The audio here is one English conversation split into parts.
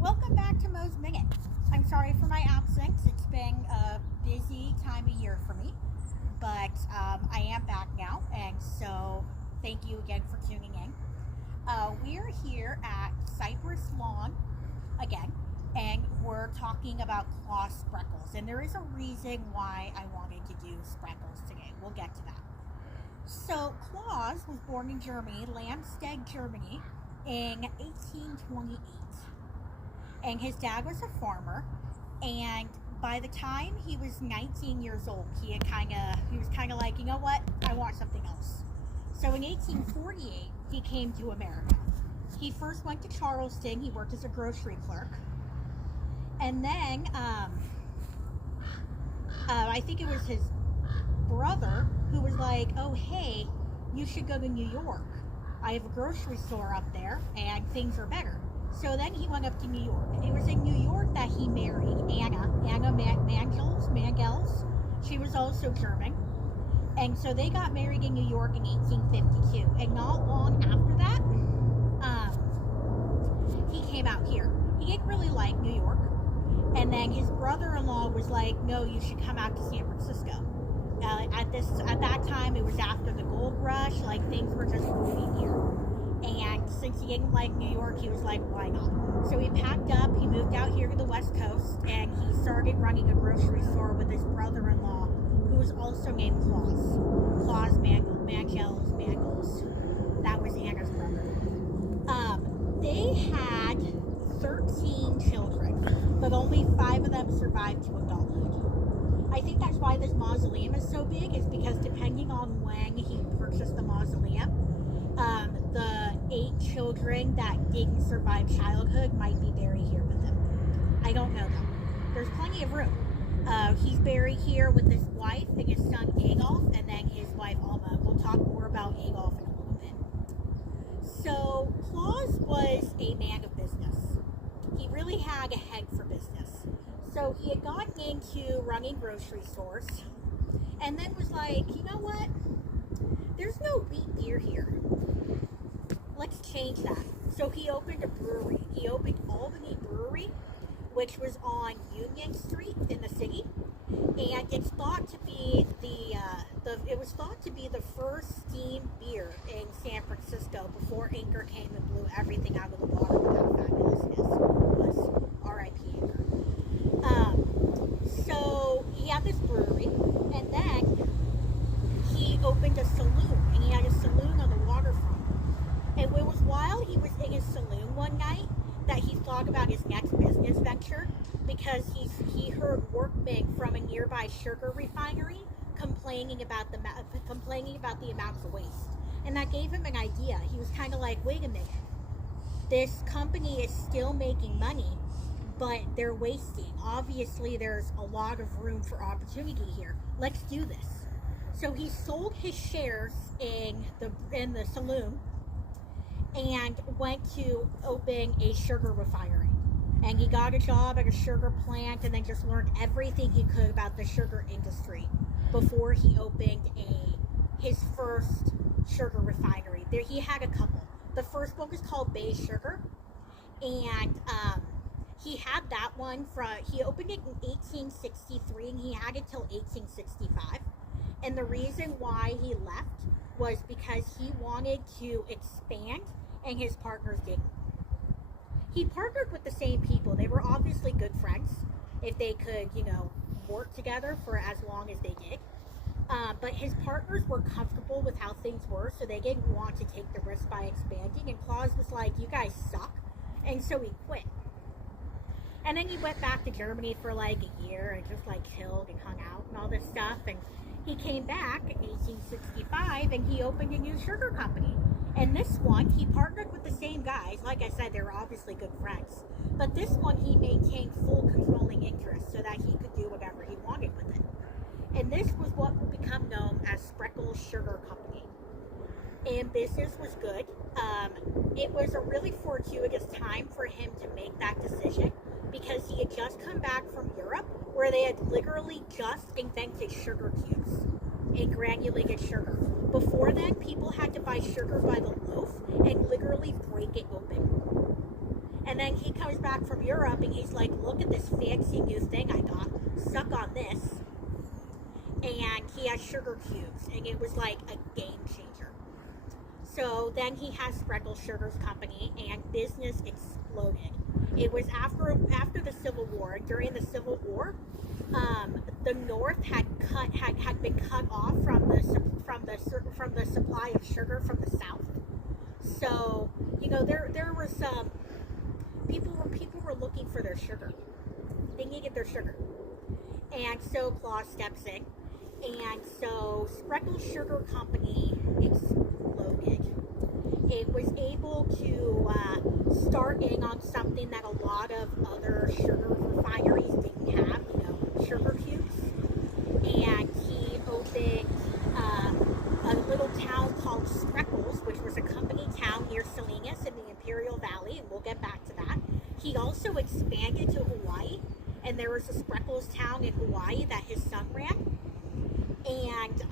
Welcome back to Mo's Minute. I'm sorry for my absence. It's been a busy time of year for me, but I am back now, and so thank you again for tuning in. We're here at Cypress Lawn again, and we're talking about Claus Spreckels, and there is a reason why I wanted to do Spreckels today. We'll get to that. So Claus was born in Germany, Landstedt, Germany, in 1828, and his dad was a farmer. And by the time he was 19 years old, he was kind of like, you know what, I want something else. So in 1848, he came to America. He first went to Charleston. He worked as a grocery clerk, and then I think it was his brother who was like, oh hey, you should go to New York. I have a grocery store up there and things are better. So then he went up to New York. It was in New York that he married Anna Mangels. She was also German. And so they got married in New York in 1852. And not long after that, he came out here. He didn't really like New York. And then his brother-in-law was like, no, you should come out to San Francisco. At that time, it was after the gold rush. Like, things were just booming here. And since he didn't like New York, he was like, why not? So he packed up, he moved out here to the West Coast, and he started running a grocery store with his brother-in-law, who was also named Claus. Claus Mangels. That was Anna's brother. They had 13 children, but only 5 of them survived to adulthood. I think that's why this mausoleum is so big, is because depending on when he purchased the mausoleum, the 8 children that didn't survive childhood might be buried here with him. I don't know though. There's plenty of room. He's buried here with his wife and his son Adolf, and then his wife Alma. We'll talk more about Adolf in a little bit. So Claus was a man of business. He really had a head for business. So he had gotten into running grocery stores, and then was like, you know what? There's no wheat beer here. Let's change that. So he opened a brewery. He opened Albany Brewery, which was on Union Street in the city, and it's thought to be the first steamed beer in San Francisco before Anchor came and blew everything out of the water with how fabulous it was. R.I.P. Anchor. So he had this brewery, and then he opened a saloon, and he had a saloon on the waterfront. And it was while he was in his saloon one night that he thought about his next business venture, because he heard workmen from a nearby sugar refinery complaining about the amounts of waste, and that gave him an idea. He was kind of like, wait a minute, this company is still making money, but they're wasting. Obviously, there's a lot of room for opportunity here. Let's do this. So he sold his shares in the saloon and went to open a sugar refinery. And he got a job at a sugar plant, and then just learned everything he could about the sugar industry before he opened his first sugar refinery. There he had a couple. The first one was called Bay Sugar, and he had that one he opened it in 1863, and he had it till 1865. And the reason why he left was because he wanted to expand, and his partners didn't. He partnered with the same people. They were obviously good friends if they could, work together for as long as they did. But his partners were comfortable with how things were, so they didn't want to take the risk by expanding. And Claus was like, you guys suck. And so he quit. And then he went back to Germany for like a year and just like chilled and hung out and all this stuff. And he came back in 1865, and he opened a new sugar company. And this one, he partnered with the same guys. Like I said, they were obviously good friends. But this one, he maintained full controlling interest so that he could do whatever he wanted with it. And this was what would become known as Spreckels Sugar Company. And business was good. It was a really fortuitous time for him to make that decision, because he had just come back from Europe, where they had literally just invented sugar cubes and granulated sugar. Before then, people had to buy sugar by the loaf and literally break it open. And then he comes back from Europe and he's like, look at this fancy new thing I got. Suck on this. And he has sugar cubes. And it was like a game changer. So then he has Spreckels Sugar Company, and business exploded. It was after the Civil War. During the Civil War, the North had been cut off from the supply of sugar from the South. So there was people were looking for their sugar. They needed their sugar, and so Claus steps in, and so Spreckels Sugar Company exploded. It was able to start in on something that a lot of other sugar refineries didn't have, sugar cubes. And he opened a little town called Spreckels, which was a company town near Salinas in the Imperial Valley, and we'll get back to that. He also expanded to Hawaii, and there was a Spreckels town in Hawaii that his son ran. And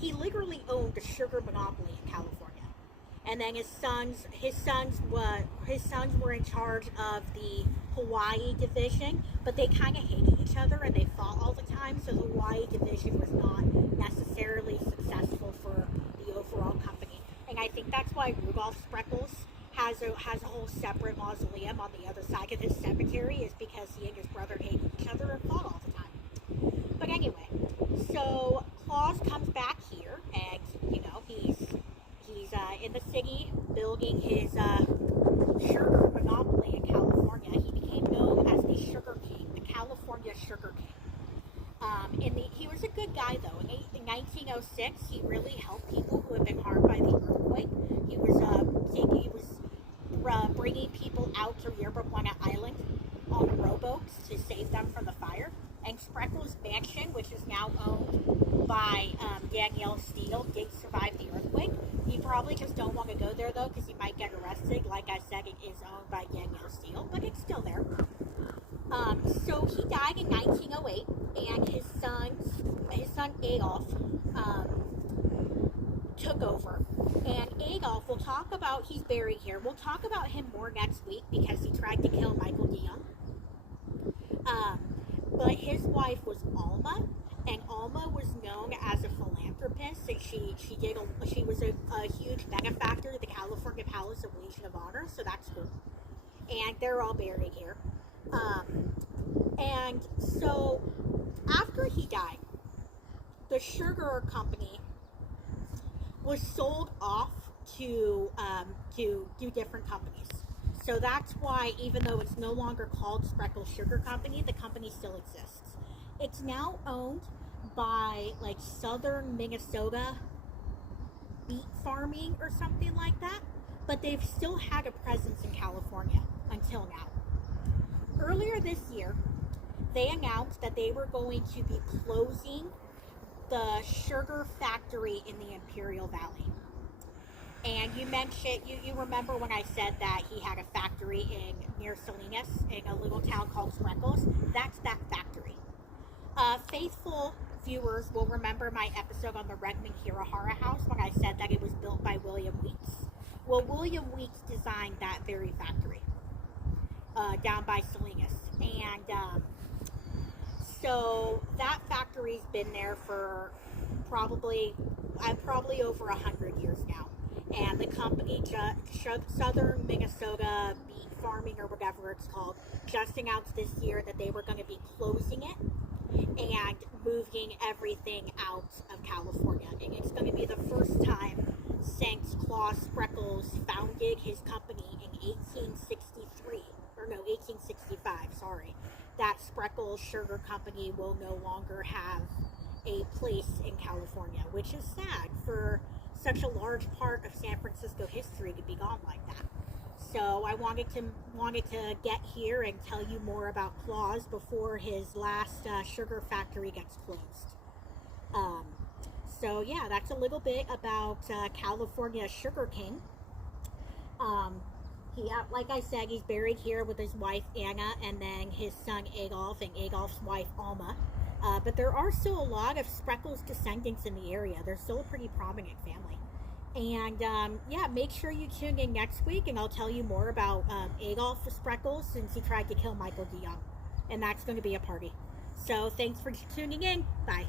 he literally owned a sugar monopoly in California. And then his sons were in charge of the Hawaii division, but they kind of hated each other and they fought all the time. So the Hawaii division was not necessarily successful for the overall company. And I think that's why Rudolph Spreckels has a whole separate mausoleum on the other side of his cemetery, is because he and his brother hated each other and fought all the time. But anyway, so Claus comes back here, and he's in the city building his sugar monopoly in California. He became known as the Sugar King, the California Sugar King. He was a good guy though. In 1906, he really helped people who had been harmed by the earthquake. He was bringing people out to Yerba Buena Island on rowboats to save them from the fire. And Spreckels Mansion, which is now owned by Danielle Steele, did survive the earthquake. You probably just don't want to go there though, because you might get arrested. Like I said, it is owned by Danielle Steele, but it's still there. So he died in 1908, and his son Adolf took over. And Adolf, he's buried here. We'll talk about him more next week because he tried to kill Michael DeYoung. But his wife was Alma, and Alma was known as a philanthropist, and she was a huge benefactor to the California Palace of Legion of Honor, so that's cool. And they're all buried here. And so after he died, the sugar company was sold off to different companies. So that's why, even though it's no longer called Spreckels Sugar Company, the company still exists. It's now owned by like southern Minnesota beet farming or something like that, but they've still had a presence in California until now. Earlier this year, they announced that they were going to be closing the sugar factory in the Imperial Valley. And you mentioned, you remember when I said that he had a factory near Salinas in a little town called Spreckels? That's that factory. Faithful viewers will remember my episode on the Redmond Hirahara house when I said that it was built by William Weeks. Well, William Weeks designed that very factory down by Salinas. And so that factory's been there for probably over 100 years now. And the company, Southern Minnesota Beet Farming or whatever it's called, just announced this year that they were going to be closing it and moving everything out of California. And it's going to be the first time since Claus Spreckels founded his company in 1865, that Spreckels Sugar Company will no longer have a place in California, which is sad for such a large part of San Francisco history to be gone like that. So I wanted to get here and tell you more about Claus before his last sugar factory gets closed. So yeah, that's a little bit about California Sugar King. Like I said, he's buried here with his wife Anna and then his son Adolf and Adolf's wife Alma. But there are still a lot of Spreckels descendants in the area. They're still a pretty prominent family. And yeah, make sure you tune in next week, and I'll tell you more about Adolf Spreckels, since he tried to kill Michael DeYoung. And that's going to be a party. So thanks for tuning in. Bye.